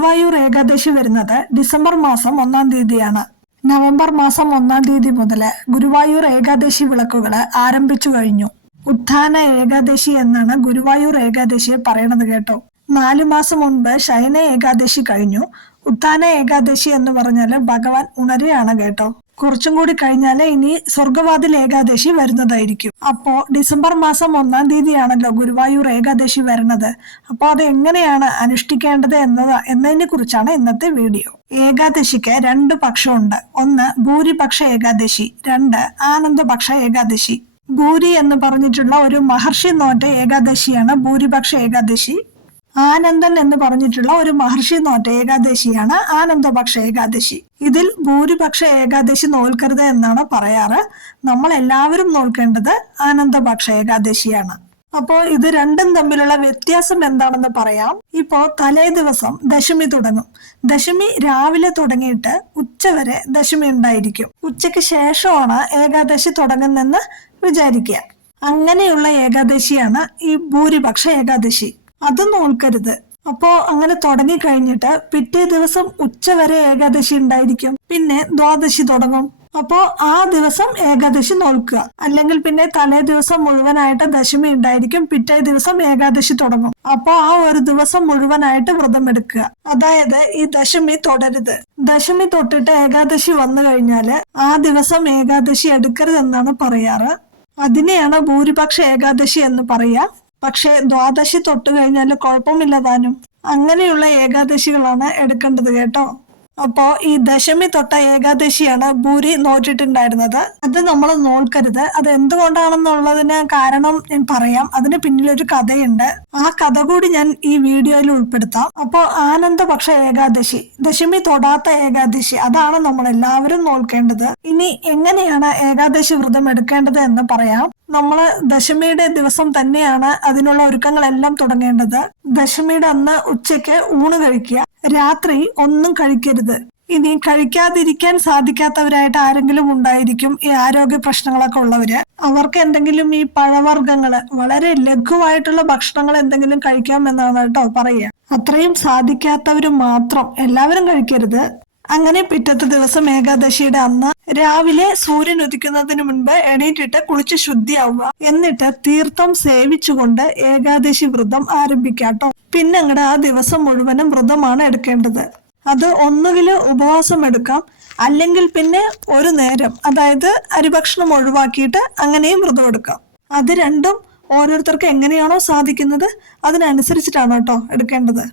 ഗുരുവായൂർ ഏകാദശി വരുന്നത് ഡിസംബർ മാസം ഒന്നാം തീയതിയാണ്. നവംബർ മാസം ഒന്നാം തീയതി മുതൽ ഗുരുവായൂർ ഏകാദശി വിളക്കുകൾ ആരംഭിച്ചു കഴിഞ്ഞു. ഉത്ഥാന ഏകാദശി എന്നാണ് ഗുരുവായൂർ ഏകാദശിയെ പറയണത് കേട്ടോ. നാലു മാസം മുൻപ് ശയന ഏകാദശി കഴിഞ്ഞു. ഉത്ഥാന ഏകാദശി എന്ന് പറഞ്ഞാൽ ഭഗവാൻ ഉണരുകയാണ് കേട്ടോ. കുറച്ചും കൂടി കഴിഞ്ഞാൽ ഇനി സ്വർഗവാതിൽ ഏകാദശി വരുന്നതായിരിക്കും. അപ്പോ ഡിസംബർ മാസം ഒന്നാം തീയതിയാണല്ലോ ഗുരുവായൂർ ഏകാദശി വരുന്നത്. അപ്പോ അത് എങ്ങനെയാണ് അനുഷ്ഠിക്കേണ്ടത് എന്നത് എന്നതിനെ കുറിച്ചാണ് ഇന്നത്തെ വീഡിയോ. ഏകാദശിക്ക് രണ്ട് പക്ഷമുണ്ട്. ഒന്ന് ഭൂരിപക്ഷ ഏകാദശി രണ്ട് ആനന്ദപക്ഷ ഏകാദശി. ഭൂരി എന്ന് പറഞ്ഞിട്ടുള്ള ഒരു മഹർഷി നോറ്റ ഏകാദശിയാണ് ഭൂരിപക്ഷ ഏകാദശി. ആനന്ദൻ എന്ന് പറഞ്ഞിട്ടുള്ള ഒരു മഹർഷി നോട്ട് ഏകാദശിയാണ് ആനന്ദപക്ഷ ഏകാദശി. ഇതിൽ ഭൂരിപക്ഷ ഏകാദശി നോൽക്കരുത് എന്നാണ് പറയാറ്. നമ്മൾ എല്ലാവരും നോൽക്കേണ്ടത് ആനന്ദപക്ഷ ഏകാദശിയാണ്. അപ്പോൾ ഇത് രണ്ടും തമ്മിലുള്ള വ്യത്യാസം എന്താണെന്ന് പറയാം. ഇപ്പോ തലേ ദിവസം ദശമി തുടങ്ങും. ദശമി രാവിലെ തുടങ്ങിയിട്ട് ഉച്ചവരെ ദശമി ഉണ്ടായിരിക്കും. ഉച്ചയ്ക്ക് ശേഷമാണ് ഏകാദശി തുടങ്ങുന്നെന്ന് വിചാരിക്കുക. അങ്ങനെയുള്ള ഏകാദശിയാണ് ഈ ഭൂരിപക്ഷ ഏകാദശി. അത് നോൽക്കരുത്. അപ്പോ അങ്ങനെ തുടങ്ങി കഴിഞ്ഞിട്ട് പിറ്റേ ദിവസം ഉച്ച വരെ ഏകാദശി ഉണ്ടായിരിക്കും. പിന്നെ ദ്വാദശി തുടങ്ങും. അപ്പോ ആ ദിവസം ഏകാദശി നോൽക്കുക. അല്ലെങ്കിൽ പിന്നെ തലേ ദിവസം മുഴുവനായിട്ട് ദശമി ഉണ്ടായിരിക്കും. പിറ്റേ ദിവസം ഏകാദശി തുടങ്ങും. അപ്പോ ആ ഒരു ദിവസം മുഴുവനായിട്ട് വ്രതം എടുക്കുക. അതായത് ഈ ദശമി തുടരുത്. ദശമി തൊട്ടിട്ട് ഏകാദശി വന്നു കഴിഞ്ഞാൽ ആ ദിവസം ഏകാദശി എടുക്കരുതെന്നാണ് പറയാറ്. അതിനെയാണ് ഭൂരിപക്ഷ ഏകാദശി എന്ന് പറയാ. പക്ഷെ ദ്വാദശി തൊട്ട് കഴിഞ്ഞാൽ കുഴപ്പമില്ല താനും. അങ്ങനെയുള്ള ഏകാദശികളാണ് എടുക്കേണ്ടത് കേട്ടോ. അപ്പോ ഈ ദശമി തൊട്ട ഏകാദശിയാണ് ഭൂരി നോറ്റിട്ടുണ്ടായിരുന്നത്. അത് നമ്മൾ നോൽക്കരുത് അത് എന്തുകൊണ്ടാണെന്നുള്ളതിന് കാരണം ഞാൻ പറയാം. അതിന് പിന്നിലൊരു കഥയുണ്ട്. ആ കഥ കൂടി ഞാൻ ഈ വീഡിയോയിൽ ഉൾപ്പെടുത്താം. അപ്പോ ആനന്ദപക്ഷ ഏകാദശി ദശമി തൊടാത്ത ഏകാദശി അതാണ് നമ്മൾ എല്ലാവരും നോൽക്കേണ്ടത് ഇനി എങ്ങനെയാണ് ഏകാദശി വ്രതം എടുക്കേണ്ടത് എന്ന് പറയാം. നമ്മൾ ദശമിയുടെ ദിവസം തന്നെയാണ് അതിനുള്ള ഒരുക്കങ്ങളെല്ലാം തുടങ്ങേണ്ടത്. ദശമിയുടെ അന്ന് ഉച്ചയ്ക്ക് ഊണ് കഴിക്കുക. രാത്രി ഒന്നും കഴിക്കരുത്. ഇനി കഴിക്കാതിരിക്കാൻ സാധിക്കാത്തവരായിട്ട് ആരെങ്കിലും ഉണ്ടായിരിക്കും ഈ ആരോഗ്യ പ്രശ്നങ്ങളൊക്കെ ഉള്ളവര്. അവർക്ക് എന്തെങ്കിലും ഈ പഴവർഗങ്ങൾ വളരെ ലഘുവായിട്ടുള്ള ഭക്ഷണങ്ങൾ എന്തെങ്കിലും കഴിക്കാം എന്നാണ് കേട്ടോ പറയുക. അത്രയും സാധിക്കാത്തവര് മാത്രം എല്ലാവരും കഴിക്കരുത്. അങ്ങനെ പിറ്റത്തെ ദിവസം ഏകാദശിയുടെ അന്ന് രാവിലെ സൂര്യൻ ഉദിക്കുന്നതിന് മുൻപ് എണീറ്റിട്ട് കുളിച്ച് ശുദ്ധിയാവുക. എന്നിട്ട് തീർത്ഥം സേവിച്ചുകൊണ്ട് ഏകാദശി വ്രതം ആരംഭിക്കാട്ടോ. പിന്നെ അങ്ങടെ ആ ദിവസം മുഴുവനും വ്രതമാണ് എടുക്കേണ്ടത്. അത് ഒന്നുകിൽ ഉപവാസം എടുക്കാം അല്ലെങ്കിൽ പിന്നെ ഒരു നേരം അതായത് അരിഭക്ഷണം ഒഴിവാക്കിയിട്ട് അങ്ങനെയും വ്രതം എടുക്കാം. അത് രണ്ടും ഓരോരുത്തർക്ക് എങ്ങനെയാണോ സാധിക്കുന്നത് അതിനനുസരിച്ചിട്ടാണ് കേട്ടോ എടുക്കേണ്ടത്.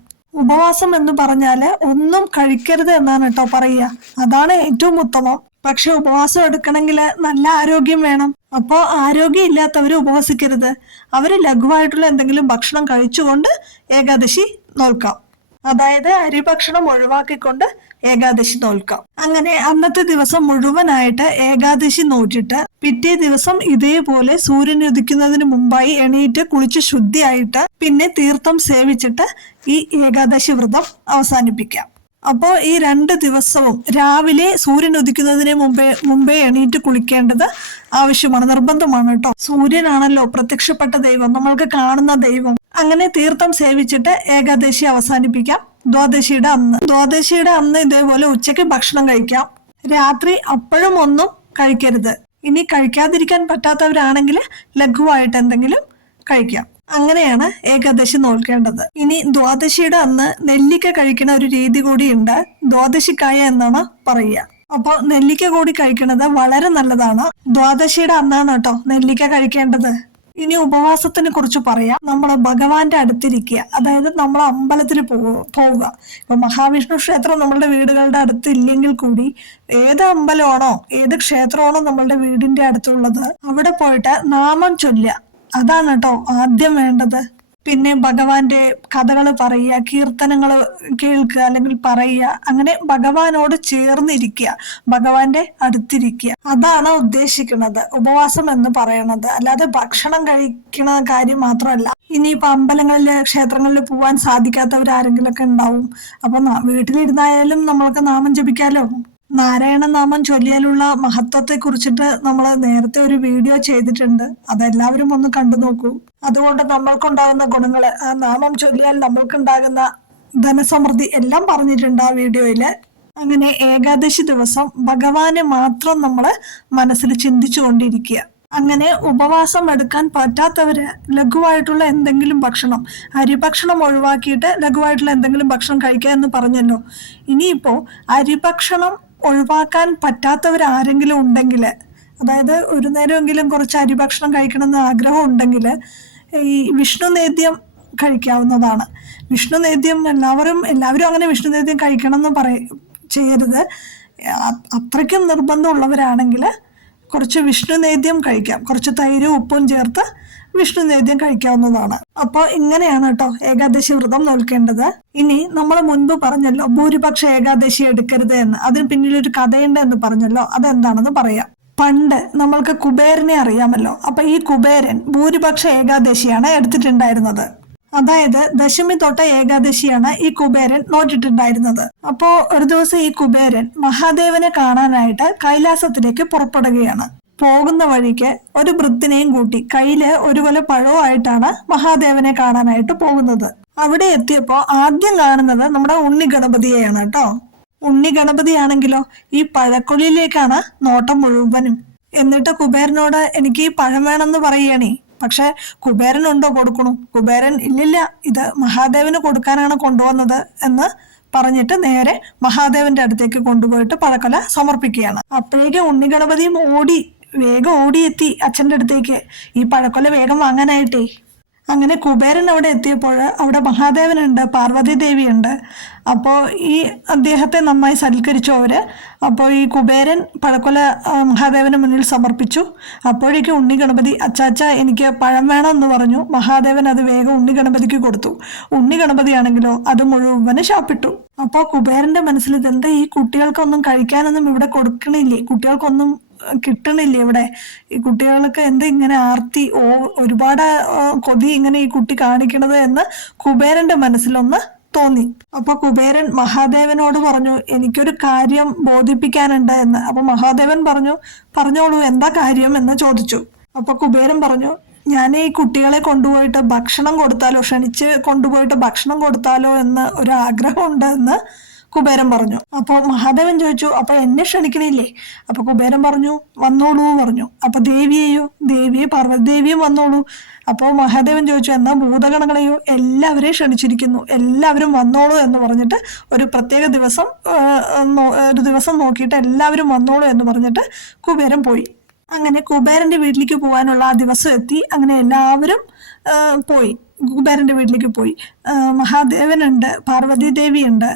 ഉപവാസം എന്ന് പറഞ്ഞാൽ ഒന്നും കഴിക്കരുത് എന്നാണ് കേട്ടോ പറയുക. അതാണ് ഏറ്റവും ഉത്തമം. പക്ഷെ ഉപവാസം എടുക്കണമെങ്കിൽ നല്ല ആരോഗ്യം വേണം. അപ്പോ ആരോഗ്യം ഇല്ലാത്തവർ ഉപവസിക്കരുത്. അവർ ലഘുവായിട്ടുള്ള എന്തെങ്കിലും ഭക്ഷണം കഴിച്ചുകൊണ്ട് ഏകാദശി നോൽക്കാം. അതായത് അരി ഭക്ഷണം ഒഴിവാക്കിക്കൊണ്ട് ഏകാദശി നോൽക്കാം. അങ്ങനെ അന്നത്തെ ദിവസം മുഴുവനായിട്ട് ഏകാദശി നോറ്റിട്ട് പിറ്റേ ദിവസം ഇതേപോലെ സൂര്യൻ ഉദിക്കുന്നതിന് മുമ്പായി എണീറ്റ് കുളിച്ച് ശുദ്ധിയായിട്ട് പിന്നെ തീർത്ഥം സേവിച്ചിട്ട് ഈ ഏകാദശി വ്രതം അവസാനിപ്പിക്കാം. അപ്പോൾ ഈ രണ്ട് ദിവസവും രാവിലെ സൂര്യൻ ഉദിക്കുന്നതിന് മുമ്പേ മുമ്പേ എണീറ്റ് കുളിക്കേണ്ടത് ആവശ്യമാണ് നിർബന്ധമാണ് കേട്ടോ. സൂര്യനാണല്ലോ പ്രത്യക്ഷപ്പെട്ട ദൈവം. നമ്മൾക്ക് കാണുന്ന ദൈവം. അങ്ങനെ തീർത്ഥം സേവിച്ചിട്ട് ഏകാദശി അവസാനിപ്പിക്കാം. ദ്വാദശിയുടെ അന്ന്. ദ്വാദശിയുടെ അന്ന് ഇതേപോലെ ഉച്ചയ്ക്ക് ഭക്ഷണം കഴിക്കാം. രാത്രി അപ്പോഴും ഒന്നും കഴിക്കരുത്. ഇനി കഴിക്കാതിരിക്കാൻ പറ്റാത്തവരാണെങ്കിൽ ലഘുവായിട്ട് എന്തെങ്കിലും കഴിക്കാം. അങ്ങനെയാണ് ഏകാദശി നോക്കേണ്ടത് ഇനി ദ്വാദശിയുടെ അന്ന് നെല്ലിക്ക കഴിക്കുന്ന ഒരു രീതി കൂടിയുണ്ട്. ദ്വാദശിക്കായ എന്നാണ് പറയുക. അപ്പോൾ നെല്ലിക്ക കൂടി കഴിക്കുന്നത് വളരെ നല്ലതാണ്. ദ്വാദശിയുടെ അന്നാണ് കേട്ടോ നെല്ലിക്ക കഴിക്കേണ്ടത്. ഇനി ഉപവാസത്തിനെ കുറിച്ച് പറയാം. നമ്മൾ ഭഗവാന്റെ അടുത്തിരിക്കുക. അതായത് നമ്മൾ അമ്പലത്തിൽ പോവുക. ഇപ്പൊ മഹാവിഷ്ണു ക്ഷേത്രം നമ്മളുടെ വീടുകളുടെ അടുത്ത് ഇല്ലെങ്കിൽ കൂടി ഏത് അമ്പലമാണോ ഏത് ക്ഷേത്രമാണോ നമ്മളുടെ വീടിന്റെ അടുത്തുള്ളത് അവിടെ പോയിട്ട് നാമം ചൊല്ലുക. അതാണ് കേട്ടോ ആദ്യം വേണ്ടത്. പിന്നെ ഭഗവാന്റെ കഥകൾ പറയുക കീർത്തനങ്ങൾ കേൾക്കുക അല്ലെങ്കിൽ പറയുക അങ്ങനെ ഭഗവാനോട് ചേർന്നിരിക്കുക ഭഗവാന്റെ അടുത്തിരിക്കുക. അതാണ് ഉദ്ദേശിക്കുന്നത് ഉപവാസം എന്ന് പറയുന്നത് അല്ലാതെ ഭക്ഷണം കഴിക്കുന്ന കാര്യം മാത്രമല്ല. ഇനിയിപ്പോ അമ്പലങ്ങളിൽ ക്ഷേത്രങ്ങളിൽ പോവാൻ സാധിക്കാത്തവർ ആരെങ്കിലും ഒക്കെ ഉണ്ടാവും. അപ്പൊ വീട്ടിലിരുന്നായാലും നമ്മൾക്ക് നാമം ജപിക്കാലോ? നാരായണ നാമം ചൊല്ലിയാലുള്ള മഹത്വത്തെ കുറിച്ചിട്ട് നമ്മൾ നേരത്തെ ഒരു വീഡിയോ ചെയ്തിട്ടുണ്ട്. അതെല്ലാവരും ഒന്ന് കണ്ടു നോക്കൂ. അതുകൊണ്ട് നമ്മൾക്കുണ്ടാകുന്ന ഗുണങ്ങൾ ആ നാമം ചൊല്ലിയാൽ നമ്മൾക്കുണ്ടാകുന്ന ധനസമൃദ്ധി എല്ലാം പറഞ്ഞിട്ടുണ്ട് ആ വീഡിയോയിൽ. അങ്ങനെ ഏകാദശി ദിവസം ഭഗവാനെ മാത്രം നമ്മൾ മനസ്സിൽ ചിന്തിച്ചു കൊണ്ടിരിക്കുക. അങ്ങനെ ഉപവാസം എടുക്കാൻ പറ്റാത്തവര് ലഘുവായിട്ടുള്ള എന്തെങ്കിലും ഭക്ഷണം അരിഭക്ഷണം ഒഴിവാക്കിയിട്ട് ലഘുവായിട്ടുള്ള എന്തെങ്കിലും ഭക്ഷണം കഴിക്കുക എന്ന് പറഞ്ഞല്ലോ. ഇനിയിപ്പോ അരിഭക്ഷണം ഒഴിവാക്കാൻ പറ്റാത്തവരാരെങ്കിലും ഉണ്ടെങ്കിൽ അതായത് ഒരു നേരമെങ്കിലും കുറച്ച് അരിഭക്ഷണം കഴിക്കണമെന്ന് ആഗ്രഹം ഉണ്ടെങ്കിൽ ഈ വിഷ്ണു നേദ്യം കഴിക്കാവുന്നതാണ്. വിഷ്ണു നേദ്യം എല്ലാവരും എല്ലാവരും അങ്ങനെ വിഷ്ണു നേദ്യം കഴിക്കണം എന്ന് പറയ ചെയ്യരുത്. അത്രയ്ക്കും നിർബന്ധമുള്ളവരാണെങ്കിൽ കുറച്ച് വിഷ്ണു നേദ്യം കഴിക്കാം. കുറച്ച് തൈരും ഉപ്പും ചേർത്ത് വിഷ്ണു നേദ്യം കഴിക്കാവുന്നതാണ്. അപ്പോൾ ഇങ്ങനെയാണ് കേട്ടോ ഏകാദശി വ്രതം നോൽക്കേണ്ടത്. ഇനി നമ്മൾ മുൻപ് പറഞ്ഞല്ലോ ഭൂരിപക്ഷ ഏകാദശി എടുക്കരുത് എന്ന്. അതിന് പിന്നിലൊരു കഥയുണ്ട് എന്ന് പറഞ്ഞല്ലോ. അതെന്താണെന്ന് പറയാം. പണ്ട് നമ്മൾക്ക് കുബേരനെ അറിയാമല്ലോ. അപ്പൊ ഈ കുബേരൻ ഭൂരിപക്ഷ ഏകാദശിയാണ് എടുത്തിട്ടുണ്ടായിരുന്നത്. അതായത് ദശമി തൊട്ട ഏകാദശിയാണ് ഈ കുബേരൻ നോട്ടിട്ടുണ്ടായിരുന്നത് അപ്പോ ഒരു ദിവസം ഈ കുബേരൻ മഹാദേവനെ കാണാനായിട്ട് കൈലാസത്തിലേക്ക് പുറപ്പെടുകയാണ്. പോകുന്ന വഴിക്ക് ഒരു വൃത്തിനെയും കൂട്ടി കയ്യിൽ ഒരു കൊല പഴവുമായിട്ടാണ് മഹാദേവനെ കാണാനായിട്ട് പോകുന്നത്. അവിടെ എത്തിയപ്പോ ആദ്യം കാണുന്നത് നമ്മുടെ ഉണ്ണി ഗണപതിയെയാണ് കേട്ടോ. ഉണ്ണി ഗണപതിയാണെങ്കിലോ ഈ പഴക്കൊള്ളിയിലേക്കാണ് നോട്ടം മുഴുവനും. എന്നിട്ട് കുബേരനോട് എനിക്ക് ഈ പഴം വേണമെന്ന് പറയുകയാണേ. പക്ഷെ കുബേരൻ ഉണ്ടോ കൊടുക്കണു. കുബേരൻ ഇല്ലില്ല ഇത് മഹാദേവന് കൊടുക്കാനാണ് കൊണ്ടുവന്നത് എന്ന് പറഞ്ഞിട്ട് നേരെ മഹാദേവന്റെ അടുത്തേക്ക് കൊണ്ടുപോയിട്ട് പഴക്കല സമർപ്പിക്കുകയാണ്. അപ്പോഴേക്കും ഉണ്ണി ഗണപതിയും ഓടി വേഗം ഓടിയെത്തി അച്ഛന്റെ അടുത്തേക്ക്. ഈ പഴക്കൊല വേഗം വാങ്ങാനായിട്ടേ. അങ്ങനെ കുബേരൻ അവിടെ എത്തിയപ്പോൾ അവിടെ മഹാദേവനുണ്ട് പാർവതി ദേവിയുണ്ട്. അപ്പോൾ ഈ അദ്ദേഹത്തെ നന്നായി സൽക്കരിച്ചു അവർ അപ്പോൾ ഈ കുബേരൻ പഴക്കൊല മഹാദേവന് മുന്നിൽ സമർപ്പിച്ചു. അപ്പോഴേക്കും ഉണ്ണി ഗണപതി അച്ചാച്ച എനിക്ക് പഴം വേണം എന്ന് പറഞ്ഞു. മഹാദേവൻ അത് വേഗം ഉണ്ണി ഗണപതിക്ക് കൊടുത്തു. ഉണ്ണി ഗണപതിയാണെങ്കിലോ അത് മുഴുവൻ ശാപ്പിട്ടു. അപ്പോൾ കുബേരന്റെ മനസ്സിൽ ഇതെന്താ ഈ കുട്ടികൾക്കൊന്നും കഴിക്കാനൊന്നും ഇവിടെ കൊടുക്കണില്ലേ? കുട്ടികൾക്കൊന്നും കിട്ടണില്ലേ ഇവിടെ? ഈ കുട്ടികൾക്ക് എന്താ ഇങ്ങനെ ആർത്തി ഓ ഒരുപാട് കൊതി ഇങ്ങനെ ഈ കുട്ടി കാണിക്കണത് എന്ന് കുബേരന്റെ മനസ്സിലൊന്ന് തോന്നി. അപ്പൊ കുബേരൻ മഹാദേവനോട് പറഞ്ഞു എനിക്കൊരു കാര്യം ബോധിപ്പിക്കാനുണ്ട് എന്ന്. അപ്പൊ മഹാദേവൻ പറഞ്ഞു പറഞ്ഞോളൂ എന്താ കാര്യം? എന്ന് ചോദിച്ചു. അപ്പൊ കുബേരൻ പറഞ്ഞു ഞാൻ ഈ കുട്ടികളെ കൊണ്ടുപോയിട്ട് ഭക്ഷണം കൊടുത്താലോ ക്ഷണിച്ച് കൊണ്ടുപോയിട്ട് ഭക്ഷണം കൊടുത്താലോ എന്ന് ഒരു ആഗ്രഹമുണ്ട് എന്ന് കുബേരൻ പറഞ്ഞു. അപ്പോൾ മഹാദേവൻ ചോദിച്ചു അപ്പൊ എന്നെ ക്ഷണിക്കണില്ലേ? അപ്പൊ കുബേരൻ പറഞ്ഞു വന്നോളൂ പറഞ്ഞു. അപ്പൊ ദേവിയെയോ ദേവിയെ പാർവതി ദേവിയും വന്നോളൂ. അപ്പോൾ മഹാദേവൻ ചോദിച്ചു എന്നാ ഭൂതഗണങ്ങളെയോ എല്ലാവരെയും ക്ഷണിച്ചിരിക്കുന്നു എല്ലാവരും വന്നോളൂ എന്ന് പറഞ്ഞിട്ട് ഒരു പ്രത്യേക ദിവസം ഒരു ദിവസം നോക്കിയിട്ട് എല്ലാവരും വന്നോളൂ എന്ന് പറഞ്ഞിട്ട് കുബേരൻ പോയി. അങ്ങനെ കുബേരന്റെ വീട്ടിലേക്ക് പോകാനുള്ള ആ ദിവസം എത്തി. അങ്ങനെ എല്ലാവരും പോയി. കുബേരന്റെ വീട്ടിലേക്ക് പോയി. മഹാദേവനുണ്ട് പാർവതി ദേവിയുണ്ട്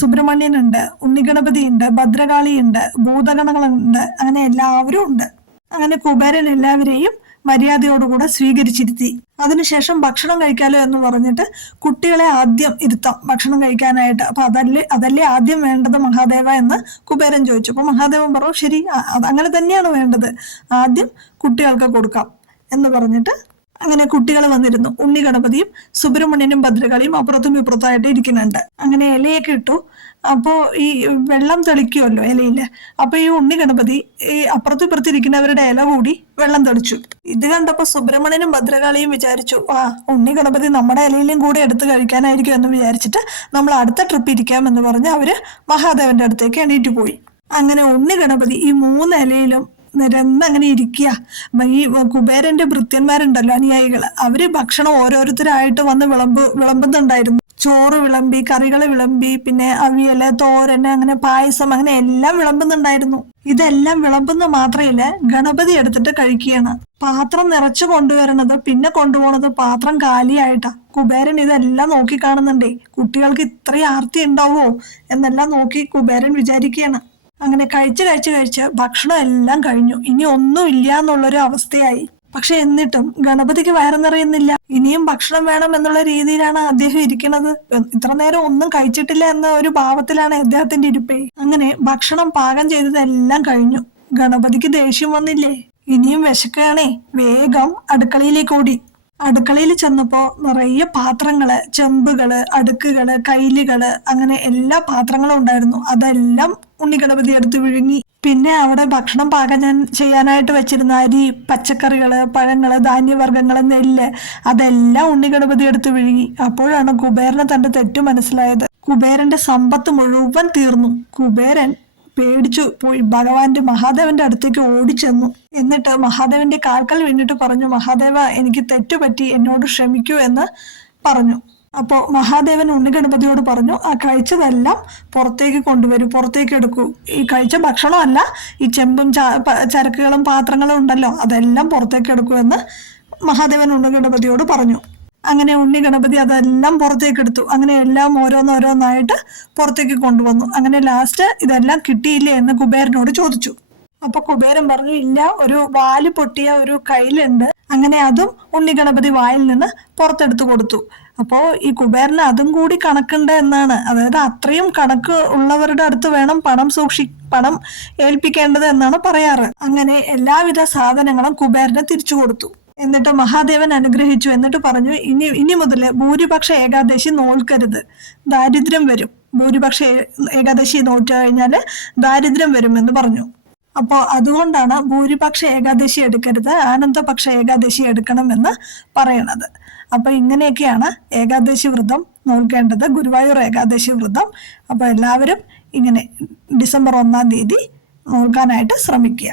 സുബ്രഹ്മണ്യനുണ്ട് ഉണ്ണിഗണപതിയുണ്ട് ഭദ്രകാളിയുണ്ട് ഭൂതഗണങ്ങളുണ്ട് അങ്ങനെ എല്ലാവരും ഉണ്ട്. അങ്ങനെ കുബേരൻ എല്ലാവരെയും മര്യാദയോടുകൂടെ സ്വീകരിച്ചിരുത്തി. അതിനുശേഷം ഭക്ഷണം കഴിക്കാലോ എന്ന് പറഞ്ഞിട്ട് കുട്ടികളെ ആദ്യം ഇരുത്താം ഭക്ഷണം കഴിക്കാനായിട്ട്. അപ്പൊ അതല്ലേ അതല്ലേ ആദ്യം വേണ്ടത് മഹാദേവ എന്ന് കുബേരൻ ചോദിച്ചു. അപ്പൊ മഹാദേവൻ പറഞ്ഞു ശരി അങ്ങനെ തന്നെയാണ് വേണ്ടത്. ആദ്യം കുട്ടികൾക്ക് കൊടുക്കാം എന്ന് പറഞ്ഞിട്ട് അങ്ങനെ കുട്ടികൾ വന്നിരുന്നു. ഉണ്ണി ഗണപതിയും സുബ്രഹ്മണ്യനും ഭദ്രകാളിയും അപ്പുറത്തും ഇപ്പുറത്തായിട്ട് ഇരിക്കുന്നുണ്ട്. അങ്ങനെ ഇലയൊക്കെ ഇട്ടു. അപ്പോ ഈ വെള്ളം തെളിക്കുമല്ലോ ഇലയിൽ. അപ്പൊ ഈ ഉണ്ണി ഗണപതി ഈ അപ്പുറത്തും ഇപ്പുറത്തും ഇരിക്കുന്നവരുടെ ഇല കൂടി വെള്ളം തെളിച്ചു. ഇത് കണ്ടപ്പോൾ സുബ്രഹ്മണ്യനും ഭദ്രകാളിയും വിചാരിച്ചു ആ ഉണ്ണി ഗണപതി നമ്മുടെ ഇലയിലും കൂടെ എടുത്ത് കഴിക്കാനായിരിക്കും എന്ന് വിചാരിച്ചിട്ട് നമ്മൾ അടുത്ത ട്രിപ്പ് ഇരിക്കാമെന്ന് പറഞ്ഞ് അവർ മഹാദേവന്റെ അടുത്തേക്ക് എണീറ്റ് പോയി. അങ്ങനെ ഉണ്ണി ഗണപതി ഈ മൂന്ന് ഇലയിലും നിരന്ന് അങ്ങനെ ഇരിക്കുക ഈ കുബേരന്റെ ഭൃത്യന്മാരുണ്ടല്ലോ അനുയായികൾ. അവർ ഭക്ഷണം ഓരോരുത്തരായിട്ട് വന്ന് വിളമ്പ് വിളമ്പുന്നുണ്ടായിരുന്നു. ചോറ് വിളമ്പി കറികൾ വിളമ്പി പിന്നെ അവിയൽ തോരന് അങ്ങനെ പായസം അങ്ങനെ എല്ലാം വിളമ്പുന്നുണ്ടായിരുന്നു. ഇതെല്ലാം വിളമ്പുന്ന മാത്രയിൽ ഗണപതി എടുത്തിട്ട് കഴിക്കുകയാണ്. പാത്രം നിറച്ചു കൊണ്ടുവരണത് പിന്നെ കൊണ്ടുപോണത് പാത്രം കാലിയായിട്ടാ. കുബേരൻ ഇതെല്ലാം നോക്കി കാണുന്നുണ്ടേ. കുട്ടികൾക്ക് ഇത്രയും ആർത്തി ഉണ്ടാവോ എന്നെല്ലാം നോക്കി കുബേരൻ വിചാരിക്കുകയാണ്. അങ്ങനെ കഴിച്ച് കഴിച്ച് കഴിച്ച് ഭക്ഷണം എല്ലാം കഴിഞ്ഞു. ഇനി ഒന്നും ഇല്ല എന്നുള്ളൊരു അവസ്ഥയായി. പക്ഷെ എന്നിട്ടും ഗണപതിക്ക് വയറെന്നറിയുന്നില്ല. നിറയുന്നില്ല ഇനിയും ഭക്ഷണം വേണം എന്നുള്ള രീതിയിലാണ് അദ്ദേഹം ഇരിക്കുന്നത്. ഇത്ര നേരം ഒന്നും കഴിച്ചിട്ടില്ല എന്ന ഒരു ഭാവത്തിലാണ് അദ്ദേഹത്തിന്റെ ഇരിപ്പേ. അങ്ങനെ ഭക്ഷണം പാകം ചെയ്തതെല്ലാം കഴിഞ്ഞു. ഗണപതിക്ക് ദേഷ്യം വന്നില്ലേ? ഇനിയും വിശക്കുകയാണേ. വേഗം അടുക്കളയിലേക്ക് ഓടി. അടുക്കളയിൽ ചെന്നപ്പോ നിറയെ പാത്രങ്ങൾ ചെമ്പുകൾ അടുക്കുകൾ കൈലുകൾ അങ്ങനെ എല്ലാ പാത്രങ്ങളും ഉണ്ടായിരുന്നു. അതെല്ലാം ഉണ്ണിഗണപതി എടുത്ത് വിഴുങ്ങി. പിന്നെ അവിടെ ഭക്ഷണം പാകം ഞാൻ ചെയ്യാനായിട്ട് വെച്ചിരുന്ന അരി പച്ചക്കറികൾ പഴങ്ങൾ ധാന്യവർഗങ്ങൾ നെല്ല് അതെല്ലാം ഉണ്ണിഗണപതി എടുത്ത് വിഴുങ്ങി. അപ്പോഴാണ് കുബേരന് തന്റെ തെറ്റു മനസ്സിലായത്. കുബേരന്റെ സമ്പത്ത് മുഴുവൻ തീർന്നു. കുബേരൻ പേടിച്ചു പോയി. ഭഗവാന്റെ മഹാദേവന്റെ അടുത്തേക്ക് ഓടിച്ചെന്നു. എന്നിട്ട് മഹാദേവന്റെ കാൽക്കൽ വീണിട്ട് പറഞ്ഞു മഹാദേവ എനിക്ക് തെറ്റുപറ്റി. എന്നോട് ക്ഷമിക്കൂ എന്ന് പറഞ്ഞു. അപ്പോ മഹാദേവൻ ഉണ്ണിഗണപതിയോട് പറഞ്ഞു ആ കഴിച്ചതെല്ലാം പുറത്തേക്ക് കൊണ്ടുവരൂ പുറത്തേക്ക് എടുക്കൂ. ഈ കഴിച്ച ഭക്ഷണമല്ല ഈ ചെമ്പും ചരക്കുകളും പാത്രങ്ങളും ഉണ്ടല്ലോ അതെല്ലാം പുറത്തേക്ക് എടുക്കൂ എന്ന് മഹാദേവൻ ഉണ്ണിഗണപതിയോട് പറഞ്ഞു. അങ്ങനെ ഉണ്ണി ഗണപതി അതെല്ലാം പുറത്തേക്ക് എടുത്തു. അങ്ങനെ എല്ലാം ഓരോന്നോരോന്നായിട്ട് പുറത്തേക്ക് കൊണ്ടുവന്നു. അങ്ങനെ ലാസ്റ്റ് ഇതെല്ലാം കിട്ടിയില്ലേ എന്ന് കുബേരനോട് ചോദിച്ചു. അപ്പൊ കുബേരൻ പറഞ്ഞു ഇല്ല ഒരു വാൽ പൊട്ടിയ ഒരു കയ്യിലുണ്ട്. അങ്ങനെ അതും ഉണ്ണി ഗണപതി വായിൽ നിന്ന് പുറത്തെടുത്തു കൊടുത്തു. അപ്പോ ഈ കുബേരന് അതും കൂടി കണക്കുണ്ട് എന്നാണ്. അതായത് അത്രയും കണക്ക് ഉള്ളവരുടെ അടുത്ത് വേണം പണം സൂക്ഷി പണം ഏൽപ്പിക്കേണ്ടത് എന്നാണ് പറയാറ്. അങ്ങനെ എല്ലാവിധ സാധനങ്ങളും കുബേരന് തിരിച്ചു കൊടുത്തു. എന്നിട്ട് മഹാദേവൻ അനുഗ്രഹിച്ചു. എന്നിട്ട് പറഞ്ഞു ഇനി ഇനി മുതൽ ഭൂരിപക്ഷ ഏകാദശി നോൽക്കരുത്. ദാരിദ്ര്യം വരും. ഭൂരിപക്ഷ ഏകാദശി നോറ്റ് കഴിഞ്ഞാൽ ദാരിദ്ര്യം വരുമെന്ന് പറഞ്ഞു. അപ്പോൾ അതുകൊണ്ടാണ് ഭൂരിപക്ഷ ഏകാദശി എടുക്കരുത് ആനന്ദപക്ഷ ഏകാദശി എടുക്കണം എന്ന് പറയണത്. അപ്പൊ ഇങ്ങനെയൊക്കെയാണ് ഏകാദശി വ്രതം നോക്കേണ്ടത് ഗുരുവായൂർ ഏകാദശി വ്രതം. അപ്പോൾ എല്ലാവരും ഇങ്ങനെ ഡിസംബർ ഒന്നാം തീയതി നോക്കാനായിട്ട് ശ്രമിക്കുക.